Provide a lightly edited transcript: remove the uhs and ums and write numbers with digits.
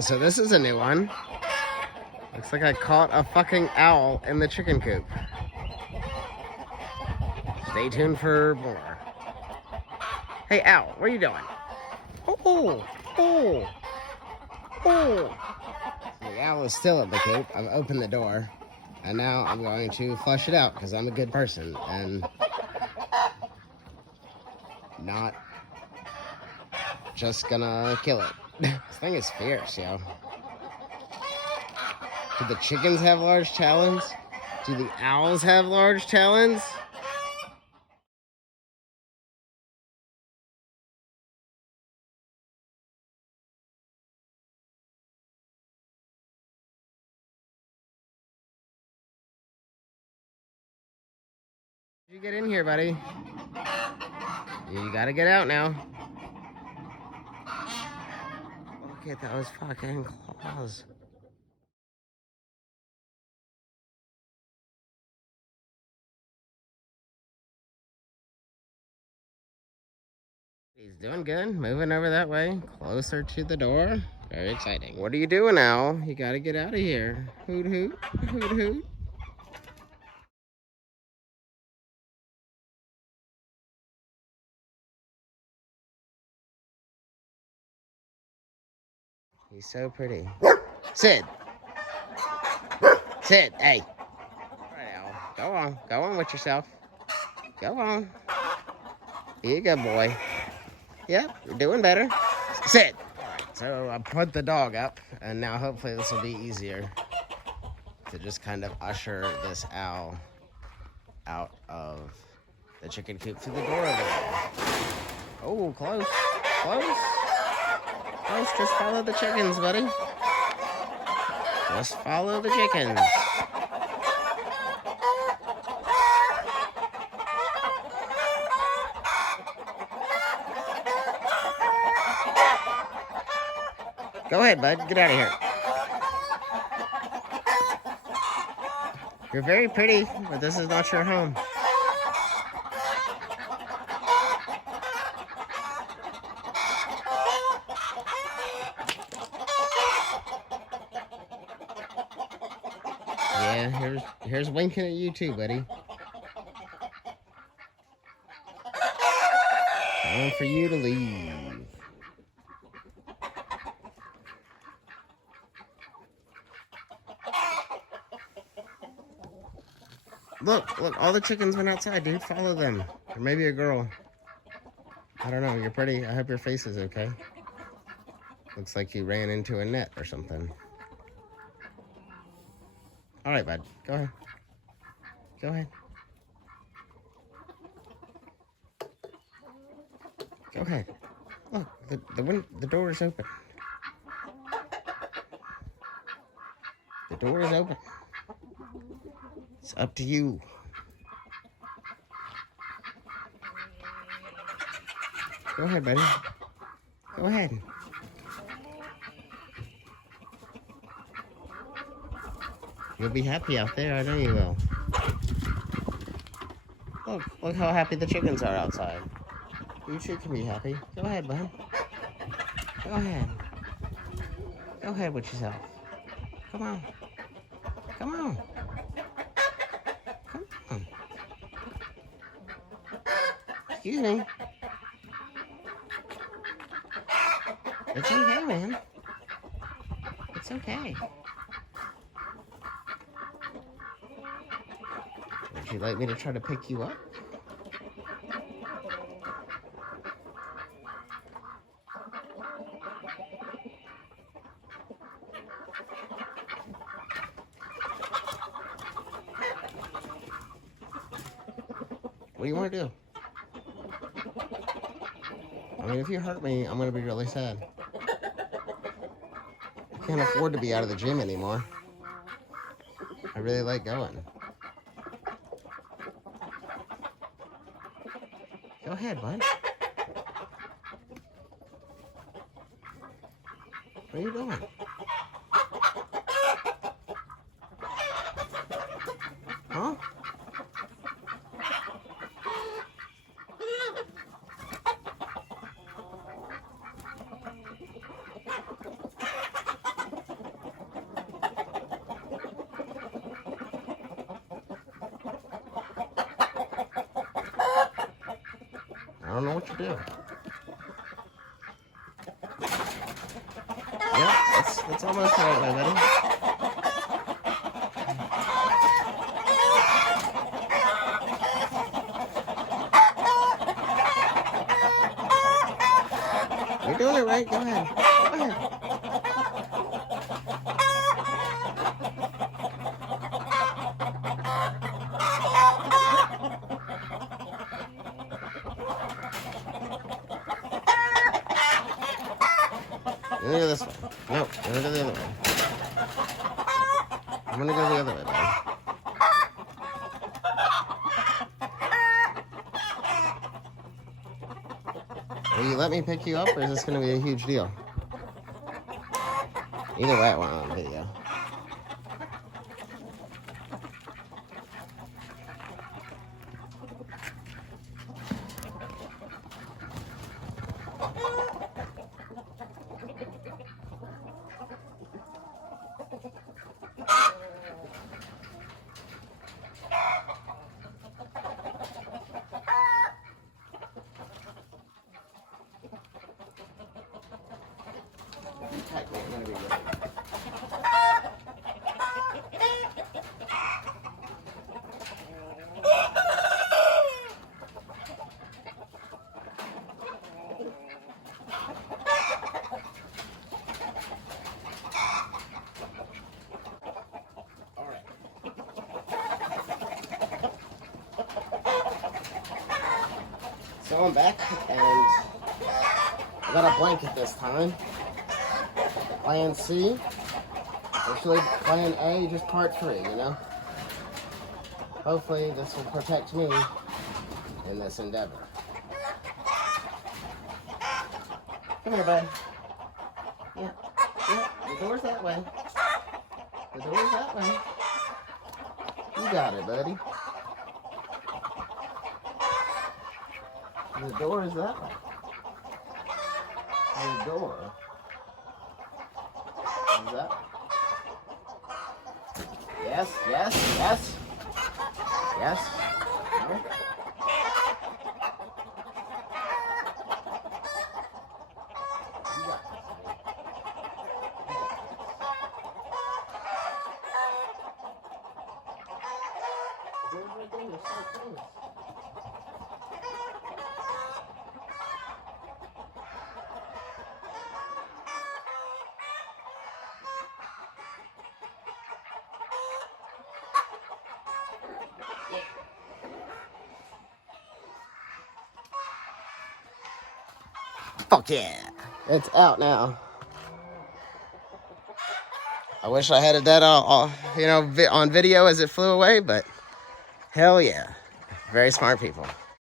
So this is a new one. Looks like I caught a fucking owl in the chicken coop. Stay tuned for more. Hey, owl, what are you doing? Oh, oh, oh. The owl is still at the coop. I've opened the door, and now I'm going to flush it out because I'm a good person and not just gonna kill it. This thing is fierce, yo. Do the chickens have large talons? Do the owls have large talons? You get in here, buddy. You gotta get out now. Look at those fucking claws. He's doing good. Moving over that way. Closer to the door. Very exciting. What are you doing, Owl? You gotta get out of here. Hoot hoot. Hoot hoot. He's so pretty. Sid. Sid, hey. All right, Owl. Go on. Go on with yourself. Go on. Be a good boy. Yep, you're doing better. Sid. All right, so I put the dog up, and now hopefully this will be easier to just kind of usher this owl out of the chicken coop through the door over there. Oh, close. Close. Close. Just follow the chickens, buddy. Just follow the chickens. Go ahead, bud. Get out of here. You're very pretty, but this is not your home. Yeah, here's winking at you too, buddy. Time for you to leave. Look, all the chickens went outside, dude. Follow them. Or maybe a girl. I don't know. You're pretty. I hope your face is okay. Looks like you ran into a net or something. All right, bud. Go ahead. Go ahead. Go ahead. Look, the door is open. The door is open. It's up to you. Go ahead, buddy. Go ahead. You'll be happy out there, I know you will. Look how happy the chickens are outside. You too can be happy. Go ahead, bud. Go ahead. Go ahead with yourself. Come on. Come on. Come on. Excuse me. It's okay, man. It's okay. Would you like me to try to pick you up? What do you want to do? I mean, if you hurt me, I'm going to be really sad. I can't afford to be out of the gym anymore. I really like going. Go ahead, bud. What are you doing? Huh? what you're doing. Yeah, that's almost right, my buddy. You're doing it right. Go ahead. Go ahead. Let me go this way. No, I'm gonna go the other way. I'm gonna go the other way, buddy. Will you let me pick you up, or is this gonna be a huge deal? Either way, I want it on video. So I'm back, and I got a blanket this time. Plan C. Actually, plan A, just part 3, you know? Hopefully this will protect me in this endeavor. Come here, bud. Yeah, the door's that way. The door's that way. You got it, buddy. The door is that way. The door is that way. Yes, yes, yes. Yes. No. You got it. The door's right there. You're so close. Fuck yeah. It's out now. I wish I had that on video as it flew away, but hell yeah. Very smart people.